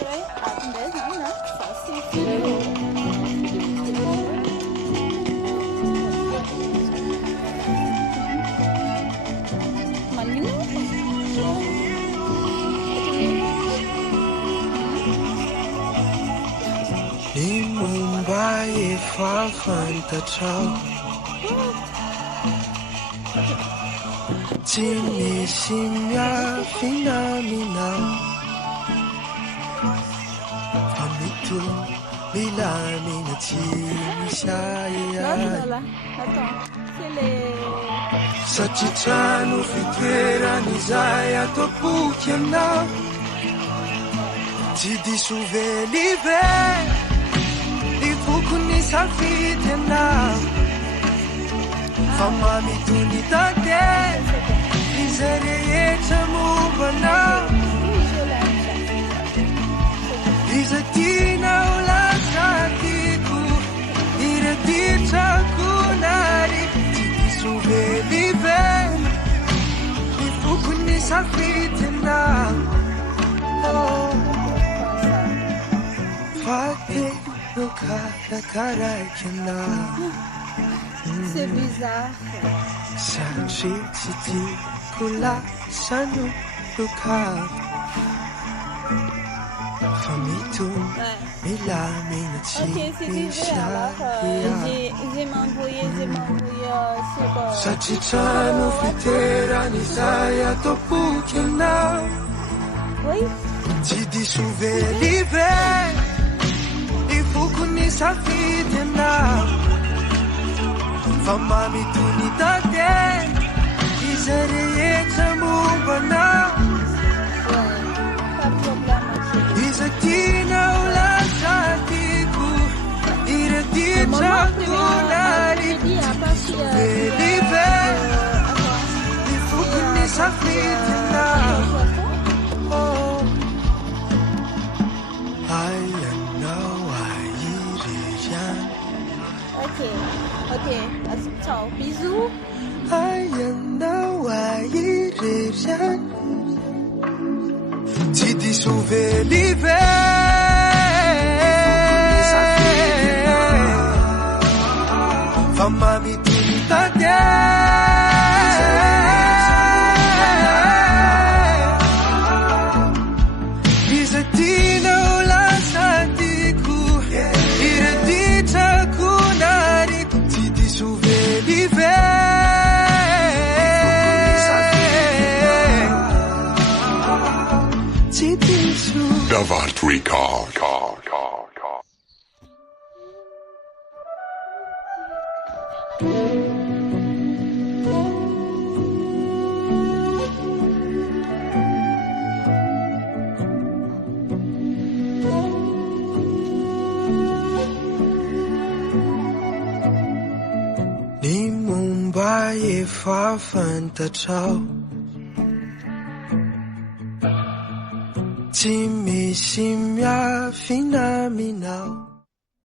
Kira adında sana sasi Ni Mumbai far from the town. Jimmy Simya Phenomena. Pamitu Milani na Chimishaya. Attends, c'est les... Sachichanu Fitera Nizaya Topukiana. Jidi Suvelive. Ifukuni Safitena. Famami Tunitade. Izere Chamubana. Izatina Ulasatiku. Iratita Kunari. Jidi Suvelive. Ifukuni Safitena. Oh. Fate Luka Karakina. C'est bizarre. Sanchi Siti Kula Sanu Luka. Famitu Mila Minachi. Ok, c'est bizarre. Alors, j'ai m'envoyé sur... Sachichanu Fitera Nisaya Topukina. Oui. Jidi Suvelive. Ifukuni Safitena. Famami Tunitade. Izere Chamubana. Pas de problème. Izatina Ulasatiku. Iratita Kunari. Suvelive. Ifukuni Safitena. Ok, ciao, bisous. Jidi Suvelive. Famami Tunitade. Izatina Ulasatiku. Iratita Kunari. Jidi Suvelive. Jidi Suvelive. Davart Recall. Ni Mumbai far from the town. Jimmy Simya Phenomena.